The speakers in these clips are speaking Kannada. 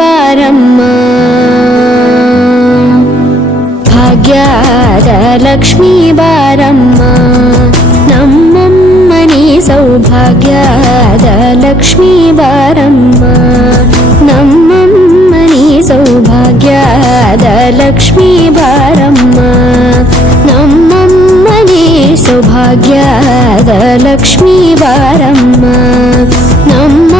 ಬಾರಮ್ಮ ಭಾಗ್ಯದ ಲಕ್ಷ್ಮೀ ಬಾರಮ್ಮ ನಮ್ಮಮ್ಮನಿ ಸೌಭಾಗ್ಯದ ಲಕ್ಷ್ಮೀ ಬಾರಮ್ಮ ನಮ್ಮಮ್ಮನಿ ಸೌಭಾಗ್ಯದ ಲಕ್ಷ್ಮೀ ಬಾರಮ್ಮ ನಮ್ಮಮ್ಮನಿ ಸೌಭಾಗ್ಯದ ಲಕ್ಷ್ಮೀ ಬಾರಮ್ಮ ನಮ್ಮಮ್ಮನಿ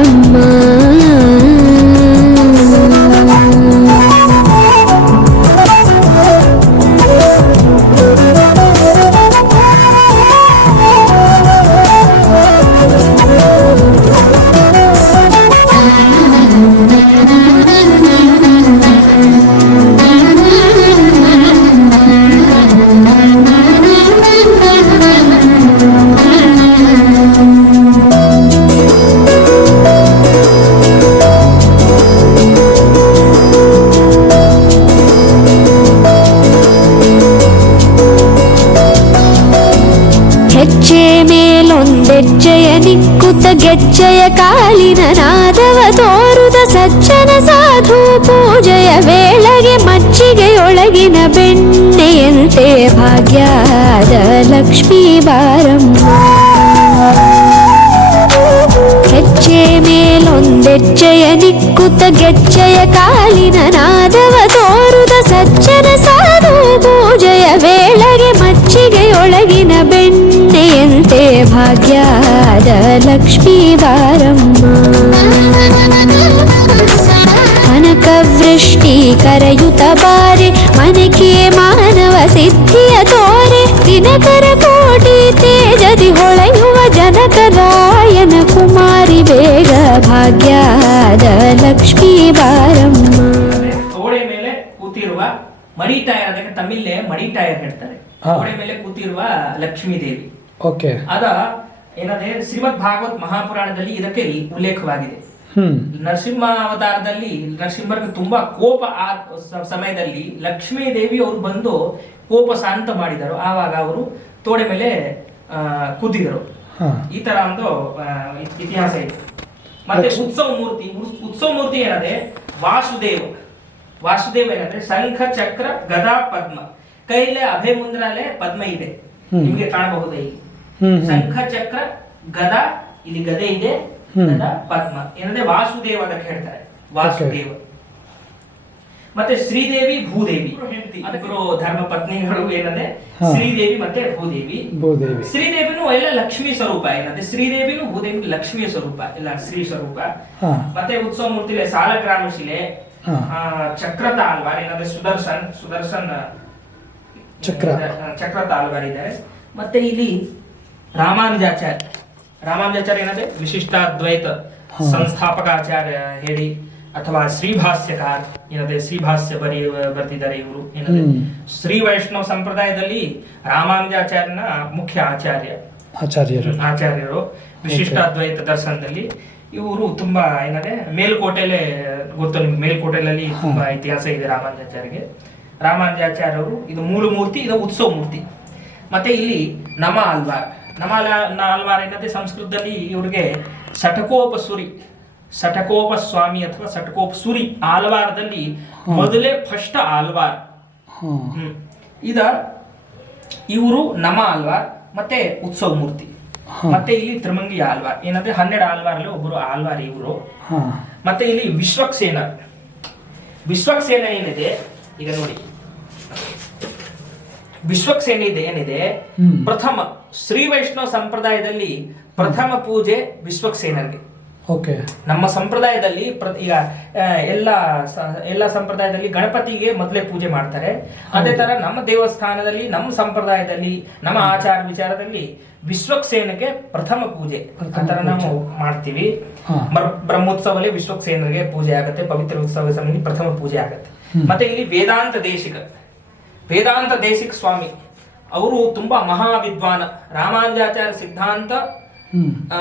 ಹೆಜ್ಜೆ ಮೇಲೊಂದೆಜ್ಜೆಯ ನಿಕ್ಕುತ್ತ ಗೆಜ್ಜೆಯ ಕಾಲಿನ ನಾದವ ತೋರುದ ಸಜ್ಜನ ಸಾಧು ಪೂಜೆಯ ವೇಳೆಗೆ ಮಜ್ಜಿಗೆಯೊಳಗಿನ ಬೆಣ್ಣೆಯಂತೆ ಭಾಗ್ಯದ ಲಕ್ಷ್ಮೀ ಬಾರಮ್ಮ ಹೆಜ್ಜೆ ಮೇಲೊಂದೆಜ್ಜೆಯ ನಿಕ್ಕುತ್ತ ಗೆಜ್ಜೆಯ ಕಾಲಿನ ನಾದವ ಲಕ್ಷ್ಮೀ ಬಾರಮ್ಮ ಕನಕ ವೃಷ್ಟಿ ಕರೆಯುತ ಬಾರೆ ಮನಕ್ಕೆ ಮಾನವ ಸಿದ್ಧಿಯ ತೋರೆ. ದಿನಕರ ಕೋಟಿ ತೇಜದಿ ಹೊಳೆಯುವ ಜನಕರಾಯನ ಕುಮಾರಿ ಬೇಗ ಭಾಗ್ಯದ ಲಕ್ಷ್ಮೀ ಬಾರಮ್ಮ. ಗೋಡೆ ಮೇಲೆ ಕೂತಿರುವ ಮಣಿ ಟೈರ್ ಅದಕ್ಕೆ ತಮಿಳೇ ಮಣಿ ಟೈರ್ ಹೇಳ್ತಾರೆ. ಗೋಡೆ ಮೇಲೆ ಕೂತಿರುವ ಲಕ್ಷ್ಮೀ ದೇವಿ. ಓಕೆ. ಅದ ಏನಂದ್ರೆ ಶ್ರೀಮದ್ ಭಾಗವತ್ ಮಹಾಪುರಾಣದಲ್ಲಿ ಇದಕ್ಕೆ ಉಲ್ಲೇಖವಾಗಿದೆ. ನರಸಿಂಹ ಅವತಾರದಲ್ಲಿ ನರಸಿಂಹರ್ಗ ತುಂಬಾ ಕೋಪ ಆ ಸಮಯದಲ್ಲಿ ಲಕ್ಷ್ಮೀ ದೇವಿ ಅವರು ಬಂದು ಕೋಪ ಶಾಂತ ಮಾಡಿದರು. ಆವಾಗ ಅವರು ತೋಡೆ ಮೇಲೆ ಕೂತಿದರು ಈ ತರ ಒಂದು ಇತಿಹಾಸ ಇದೆ. ಮತ್ತೆ ಉತ್ಸವ ಮೂರ್ತಿ ಉತ್ಸವ ಮೂರ್ತಿ ಏನಂದ್ರೆ ವಾಸುದೇವ. ವಾಸುದೇವ ಏನಂದ್ರೆ ಶಂಖ ಚಕ್ರ ಗದಾ ಪದ್ಮ. ಕೈಲೆ ಅಭಯ ಮುಂದ್ರಾಲೆ ಪದ್ಮ ಇದೆ. ನಿಮ್ಗೆ ಕಾಣಬಹುದು? ಇಲ್ಲಿ. ಶಂಖ ಚಕ್ರ ಗದ ಇಲ್ಲಿ ಗದೆ ಇದೆ ಗದ ಪದ್ಮ. ಏನಂದ್ರೆ ವಾಸುದೇವ ಅಂತ ಹೇಳ್ತಾರೆ. ವಾಸುದೇವ. ಮತ್ತೆ ಶ್ರೀದೇವಿ ಭೂದೇವಿ. ಅದಕ್ಕೂ ಧರ್ಮ ಪತ್ನಿಗಳು ಏನಂದ್ರೆ. ಶ್ರೀದೇವಿ ಮತ್ತೆ ಭೂದೇವಿ. ಭೂದೇವಿ. ಶ್ರೀದೇವಿನೂ ಎಲ್ಲ ಲಕ್ಷ್ಮಿ ಸ್ವರೂಪ. ಏನಂದ್ರೆ ಶ್ರೀದೇವಿನೂ ಭೂದೇವಿ ಲಕ್ಷ್ಮಿಯ ಸ್ವರೂಪ. ಇಲ್ಲ ಶ್ರೀ ಸ್ವರೂಪ. ಮತ್ತೆ ಉತ್ಸವ ಮೂರ್ತಿ ಸಾಲಗ್ರಾಮ ಶಿಲೆ ಚಕ್ರ ತಾಲ್ವಾರ್ ಏನಂದ್ರೆ ಸುದರ್ಶನ್ ಸುದರ್ಶನ್ ಚಕ್ರ. ಚಕ್ರ ತಾಲ್ವಾರ್ ಇದೆ ಮತ್ತೆ ಇಲ್ಲಿ ರಾಮಾನುಜಾಚಾರ್ಯ. ರಾಮಾನುಜಾಚಾರ್ಯ ಏನಂದ್ರೆ ವಿಶಿಷ್ಟಾದ್ವೈತ ಸಂಸ್ಥಾಪಕ ಆಚಾರ್ಯ ಹೇಳಿ ಅಥವಾ ಶ್ರೀಭಾಷ್ಯಕಾರ ಏನಂದ್ರೆ ಶ್ರೀಭಾಷ್ಯ ಬರಿ ಬರ್ತಿದ್ದಾರೆ ಇವರು. ಏನಂದ್ರೆ ಶ್ರೀ ವೈಷ್ಣವ ಸಂಪ್ರದಾಯದಲ್ಲಿ ರಾಮಾನುಜಾಚಾರ್ಯನ ಮುಖ್ಯ ಆಚಾರ್ಯ. ಆಚಾರ್ಯರು. ಆಚಾರ್ಯರು. ವಿಶಿಷ್ಟಾದ್ವೈತ ದರ್ಶನದಲ್ಲಿ ಇವರು ತುಂಬಾ ಏನಂದ್ರೆ ಮೇಲ್ಕೋಟೆಲೆ ಗೊತ್ತು ನಿಮ್ಗೆ ಮೇಲ್ಕೋಟೆಲಲ್ಲಿ ತುಂಬಾ ಇತಿಹಾಸ ಇದೆ ರಾಮಾನುಜಾಚಾರ್ಯಗೆ. ರಾಮಾನುಜಾಚಾರ್ಯರು ಇದು ಮೂಲ ಮೂರ್ತಿ ಇದು ಉತ್ಸವ ಮೂರ್ತಿ. ಮತ್ತೆ ಇಲ್ಲಿ ನಮ ಆಲ್ವಾರ್ ನಮ ಅಲ- ನ- ಆಲ್ವಾರ್ ಏನಂದ್ರೆ ಸಂಸ್ಕೃತದಲ್ಲಿ ಇವ್ರಿಗೆ ಸಟಕೋಪ ಸುರಿ ಸಟಕೋಪ ಸ್ವಾಮಿ ಅಥವಾ ಸಟಕೋಪ ಸುರಿ ಆಲ್ವಾರದಲ್ಲಿ ಮೊದಲೇ ಫಸ್ಟ್ ಆಲ್ವಾರ್. ಇದ ಇವರು ನಮ ಆಲ್ವಾರ್ ಮತ್ತೆ ಉತ್ಸವ ಮೂರ್ತಿ. ಮತ್ತೆ ಇಲ್ಲಿ ತ್ರಿಮಂಗಿ ಆಲ್ವಾರ್ ಏನಂದ್ರೆ ಹನ್ನೆರಡು ಆಲ್ವಾರಲ್ಲಿ ಒಬ್ಬರು ಆಲ್ವಾರ್ ಇವರು. ಮತ್ತೆ ಇಲ್ಲಿ ವಿಶ್ವಕ್ಸೇನ. ವಿಶ್ವಕ್ಸೇನ ಏನಿದೆ? ಈಗ ನೋಡಿ. ವಿಶ್ವಕ್ಸೇನ ಇದೆ ಏನಿದೆ. ಪ್ರಥಮ ಶ್ರೀ ವೈಷ್ಣವ ಸಂಪ್ರದಾಯದಲ್ಲಿ ಪ್ರಥಮ ಪೂಜೆ ವಿಶ್ವಕ್ಸೇನರಿಗೆ. ಓಕೆ. ನಮ್ಮ ಸಂಪ್ರದಾಯದಲ್ಲಿ ಪ್ರ- ಈಗ ಎಲ್ಲ ಎಲ್ಲ ಸಂಪ್ರದಾಯದಲ್ಲಿ ಗಣಪತಿಗೆ ಮೊದಲೇ ಪೂಜೆ ಮಾಡ್ತಾರೆ. ಅದೇ ತರ ನಮ್ಮ ದೇವಸ್ಥಾನದಲ್ಲಿ ನಮ್ಮ ಸಂಪ್ರದಾಯದಲ್ಲಿ ನಮ್ಮ ಆಚಾರ ವಿಚಾರದಲ್ಲಿ ವಿಶ್ವಕ್ಸೇನಕ್ಕೆ ಪ್ರಥಮ ಪೂಜೆ ಅಂತರ ನಾವು ಮಾಡ್ತೀವಿ. ಬ್ರಹ್ಮೋತ್ಸವಲ್ಲಿ ವಿಶ್ವಕ್ಸೇನರಿಗೆ ಪೂಜೆ ಆಗುತ್ತೆ ಪವಿತ್ರ ಉತ್ಸವ ಸಮಯದಲ್ಲಿ ಪ್ರಥಮ ಪೂಜೆ ಆಗುತ್ತೆ. ಮತ್ತೆ ಇಲ್ಲಿ ವೇದಾಂತ ದೇಶಿಕ. ವೇದಾಂತ ದೇಶಿಕ ಸ್ವಾಮಿ ಅವರು ತುಂಬಾ ಮಹಾ ವಿದ್ವಾನ ರಾಮಾನುಜಾಚಾರ್ಯ ಸಿದ್ಧಾಂತ ಆ,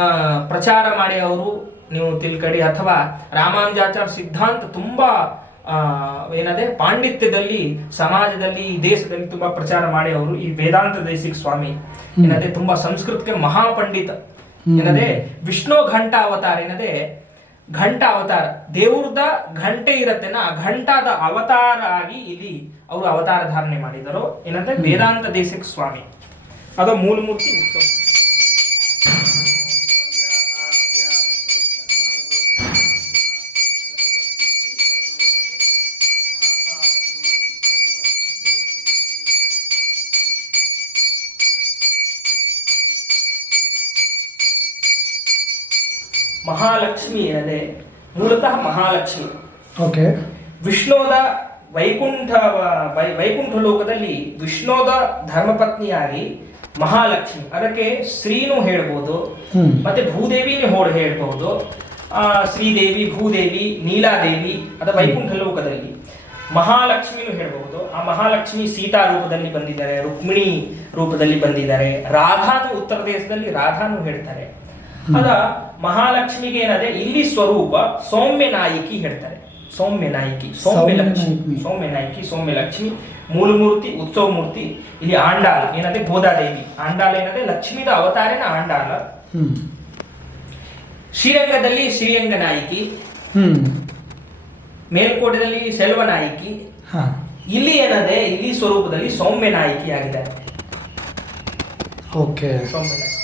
ಪ್ರಚಾರ ಮಾಡಿ ಅವರು ನೀವು ತಿಳ್ಕಡಿ. ಅಥವಾ ರಾಮಾನುಜಾಚಾರ ಸಿದ್ಧಾಂತ ತುಂಬಾ ಏನದೆ ಪಾಂಡಿತ್ಯದಲ್ಲಿ ಸಮಾಜದಲ್ಲಿ ಈ ದೇಶದಲ್ಲಿ ತುಂಬಾ ಪ್ರಚಾರ ಮಾಡಿ ಅವರು ಈ ವೇದಾಂತ ದೇಶಿಕ ಸ್ವಾಮಿ. ಏನದೆ ತುಂಬಾ ಸಂಸ್ಕೃತಕ್ಕೆ ಮಹಾಪಂಡಿತ. ಏನದೆ ವಿಷ್ಣು ಘಂಟ ಅವತಾರ ಏನದೆ ಘಂಟ ಅವತಾರ. ದೇವ್ರದ ಘಂಟೆ ಇರತ್ತೆನ ಆ ಘಂಟಾದ ಅವತಾರ ಆಗಿ ಇಲ್ಲಿ ಅವರು ಅವತಾರ ಧಾರಣೆ ಮಾಡಿದರು. ಏನಂದ್ರೆ ವೇದಾಂತ ದೇಶಕ್ ಸ್ವಾಮಿ. ಅದು ಮೂಲಮೂರ್ತಿ ಉತ್ಸವ. ಮಹಾಲಕ್ಷ್ಮಿ ಅದೆ ಮೂಲತಃ ಮಹಾಲಕ್ಷ್ಮಿ. ಓಕೆ. ವಿಷ್ಣೋದ ವೈಕುಂಠ ವೈಕುಂಠ ಲೋಕದಲ್ಲಿ ವಿಷ್ಣೋದ ಧರ್ಮಪತ್ನಿಯಾಗಿ ಮಹಾಲಕ್ಷ್ಮಿ. ಅದಕ್ಕೆ ಶ್ರೀನು ಹೇಳ್ಬೋದು ಮತ್ತೆ ಭೂದೇವಿನೂ ಹೋಡ್ ಹೇಳ್ಬಹುದು ಆ ಶ್ರೀದೇವಿ ಭೂದೇವಿ ನೀಲಾದೇವಿ ಅದ ವೈಕುಂಠ ಲೋಕದಲ್ಲಿ. ಮಹಾಲಕ್ಷ್ಮಿನೂ ಹೇಳ್ಬಹುದು ಆ ಮಹಾಲಕ್ಷ್ಮಿ ಸೀತಾ ರೂಪದಲ್ಲಿ ಬಂದಿದ್ದಾರೆ ರುಕ್ಮಿಣಿ ರೂಪದಲ್ಲಿ ಬಂದಿದ್ದಾರೆ. ರಾಧಾನು ಉತ್ತರ ದೇಶದಲ್ಲಿ ರಾಧಾನು ಹೇಳ್ತಾರೆ. ಅದ ಮಹಾಲಕ್ಷ್ಮಿಗೆ ಏನದೆ? ಇಲ್ಲಿ ಸ್ವರೂಪ ಸೌಮ್ಯ ನಾಯಕಿ ಹೇಳ್ತಾರೆ. ಸೌಮ್ಯ ನಾಯಕಿ ಸೌಮ್ಯ ಲಕ್ಷ್ಮಿ. ಸೌಮ್ಯ ನಾಯಕಿ. ಸೌಮ್ಯ ಲಕ್ಷ್ಮಿ. ಮೂಲ ಮೂರ್ತಿ ಉತ್ಸವ ಮೂರ್ತಿ ಇಲ್ಲಿ ಆಂಡಾಲ್ ಏನದೆ? ಗೋದಾದೇವಿ. ಆಂಡಾಲ್ ಏನದೆ? ಲಕ್ಷ್ಮೀದ ಅವತಾರನ ಆಂಡಾಲ. ಶ್ರೀರಂಗದಲ್ಲಿ ಶ್ರೀರಂಗ ನಾಯಕಿ. ಹ್ಮ್. ಮೇಲ್ಕೋಟೆದಲ್ಲಿ ಸೆಲ್ವ ನಾಯಕಿ. ಹಾ. ಇಲ್ಲಿ ಏನದೆ? ಇಲ್ಲಿ ಸ್ವರೂಪದಲ್ಲಿ ಸೌಮ್ಯ ನಾಯಕಿ ಆಗಿದೆ ಓಕೆ. ಸೌಮ್ಯ ನಾಯಕಿ.